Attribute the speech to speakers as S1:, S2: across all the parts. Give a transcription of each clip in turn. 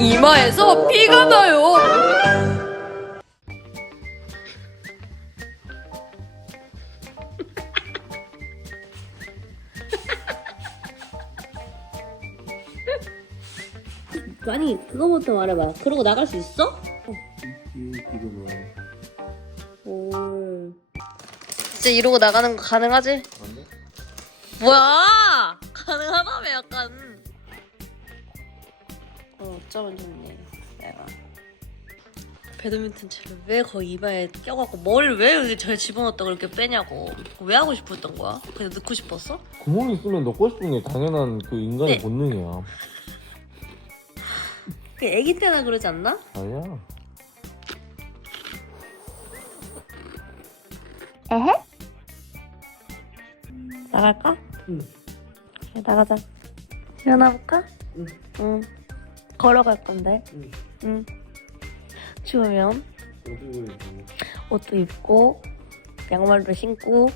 S1: 이마에서 피가 나요.
S2: 아니 그거부터 말해봐. 그러고 나갈 수 있어?
S3: 지금은
S2: 오.
S1: 진짜 이러고 나가는 거 가능하지?
S3: 안돼?
S1: 뭐야? 어, 어쩌면 좋네. 내가. 배드민턴 채를 왜 거기 이마에 껴갖고 뭘왜 여기 잘 집어넣었다고 이렇게 빼냐고. 왜 하고 싶었던 거야? 그냥 넣고 싶었어?
S3: 구멍 있으면 넣고 싶은 게 당연한 그 인간의
S1: 네.
S3: 본능이야
S1: 그 애기 때나 그러지 않나?
S3: 아니야
S1: 나갈까?
S3: 응.
S1: 그래, 나가자. 일어나 볼까?
S3: 응.
S1: 응. 걸어갈 건데.
S3: 응.
S1: 응. 추우면
S3: 어디고 있지?
S1: 옷도 입고 양말도 신고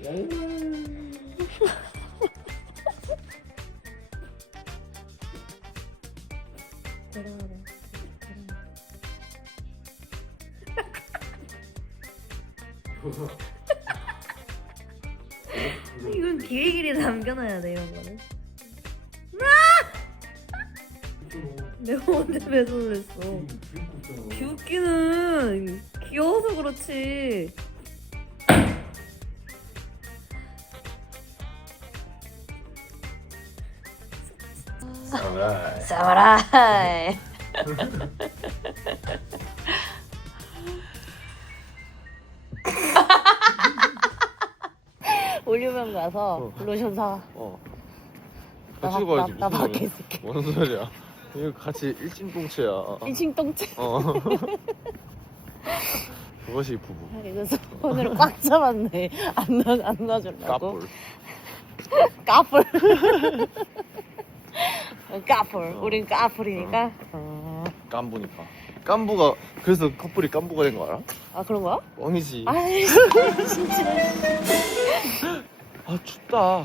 S1: 이건 길이길이 남겨놔야 돼 이런 거는. 내가 언제 배송을 했어? 귀엽기는 귀여워서 그렇지. 사무라이. 올리면 가서
S3: 어.
S1: 로션 사. 어나
S3: 같이
S1: 밖-
S3: 가야지
S1: 나- 나
S3: 무슨
S1: 밖에
S3: 소리야.
S1: 있을게.
S3: 뭔 소리야 이거 같이 일심동체야
S1: 일심동체.
S3: 어 그것이 부부
S1: 그래서 손으로 꽉 잡았네. 안 놔, 안 놔주려고.
S3: 까불
S1: 까불. 어, 까불. 우린 까불이니까. 어.
S3: 깐부니까 깐부가 그래서 커플이 깐부가 된 거 알아?
S1: 아 그런 거야?
S3: 뻥이지
S1: 진짜.
S3: 아 춥다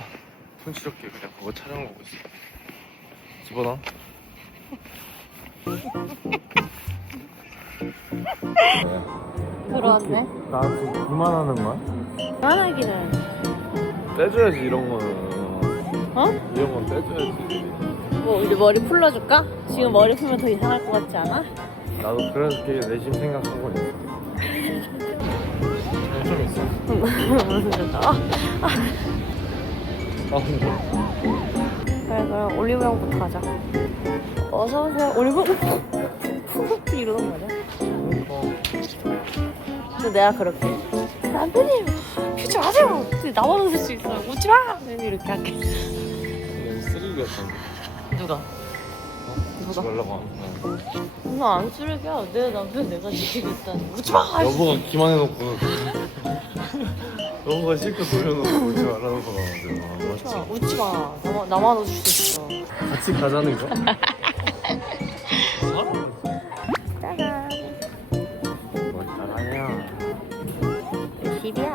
S3: 손치럽게 그냥 그거 촬영하고 있어 집어넣어
S1: 그러네.
S3: 나 지금 그만하는 거야?
S1: 편하기는.
S3: 떼줘야지 이런 거는
S1: 어?
S3: 이런 건 떼줘야지
S1: 뭐 우리 머리 풀러줄까? 지금 머리 풀면 더 이상할 것 같지 않아?
S3: 나도 그래서 되게 내심 생각하고 있어 좀 있어
S1: 무슨? 아,
S3: 아 근데
S1: 그래 그럼 올리브영부터 가자. 어서 오세요. 올리브영 푸푸 이러는 거냐? 근데 내가 그렇게 남편님 휴지 마세요. 나만 웃을 수 있어요. 웃지 마. 이렇게 할게.
S3: 쓰레기 같은
S1: 누가?
S3: 거 하지 말라고 하는
S1: 나안 쓰레기야. 내 남편 내가 지키겠다는. 웃지 마.
S3: 여보가 기만 해놓고 여보가 실컷 돌려놓고 오지 말라는 거가 내가
S1: 웃지 마. 웃지 마. 나만, 나만 웃을 수 있어.
S3: 같이 가자는 거?
S1: 짜잔.
S3: 뭘 잘하냐
S1: 10이야.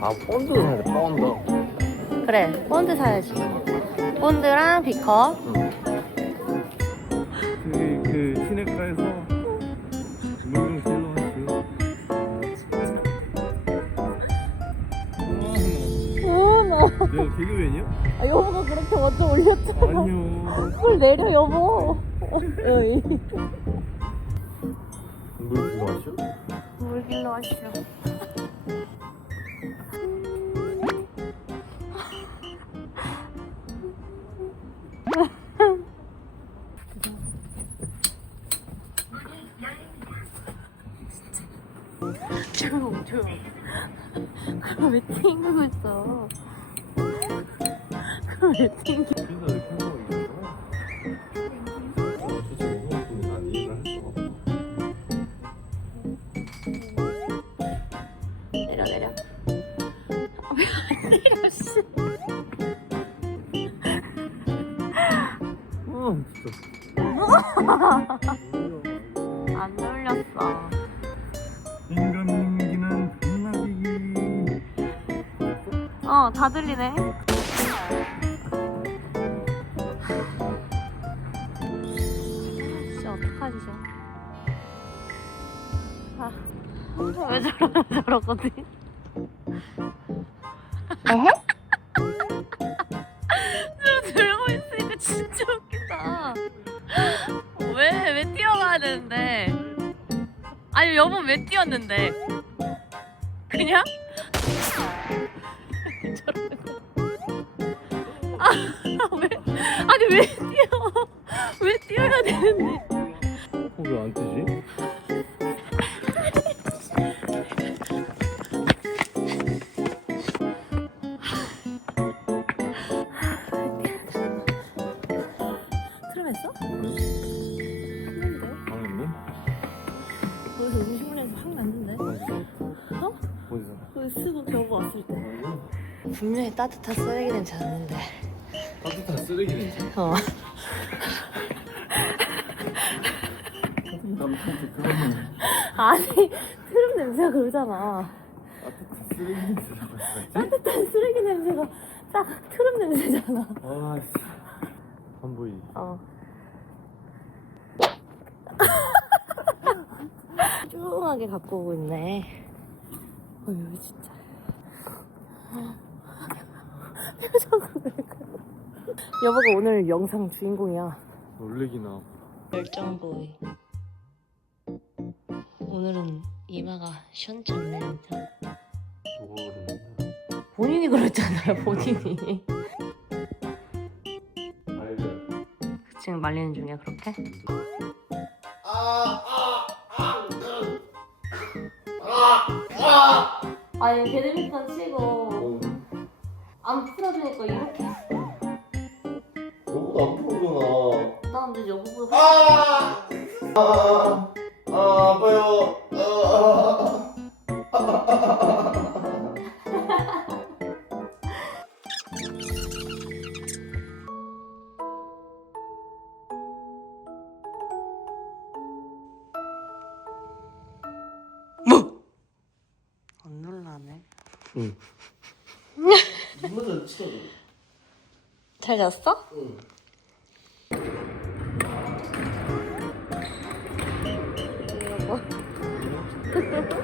S3: 아 본드 사야 돼 본드
S1: 그래. 본드 사야지. 본드랑 비커.
S3: 그, 그 시내가에서 내가 개그맨이야?
S1: 아, 여보가 그렇게 먼저 올렸잖아.
S3: 아니요
S1: 물 내려, 여보. 어.
S3: 물 필요하시오?
S1: 물 길러 하시오. 조용, 조용. 그럼 왜 튕기고 있어? 내려. 왜안 내려, 안 놀렸어.
S3: 다 들리네. 진짜
S1: 어떡하지, 저. 아, 왜 저러, 저러거든? 어허? 저 들고 있으니까 진짜 웃긴다. 왜, 왜 뛰어가야 되는데? 아니, 여보 왜 뛰었는데? 그냥? 왜 뛰어? 왜 뛰어야 되는데?
S3: 왜안 뜨지?
S1: 트름했어?
S3: 망했네?
S1: 거기서 음식물에서 확 났는데? 어?
S3: 어디서?
S1: 거기 쓰고 겨우 왔을 때. 분명히 따뜻한 쓰레기 냄새 났는데.
S3: 쓰레기.
S1: 어.
S3: 남편한테 그러면
S1: 아니, 트름 냄새가 그러잖아.
S3: 따뜻한 쓰레기 냄새라고 했었지?
S1: 따뜻한 쓰레기 냄새가 딱 트름 냄새잖아.
S3: 아, 씨. 안 보이지?
S1: 어. 쭈하게 갖고 오고 있네. 어휴, 진짜. 표정을 왜 그래. 여보가 오늘 영상 주인공이야.
S3: 놀래기나.
S1: 열정보이. 오늘은 이마가
S3: 그러냐.
S1: 본인이 그랬잖아요, 본인이. 지금 말리는 중이야, 그렇게? 아니, 배드민턴 치고 안 풀어주니까 이렇게. 나 근데 여보보다
S3: 아! 아! 아, 아파요. 아!
S1: 안 놀라네.
S3: 응. 이모전 치워.
S1: 잘 잤어?
S3: 응.
S1: 여보.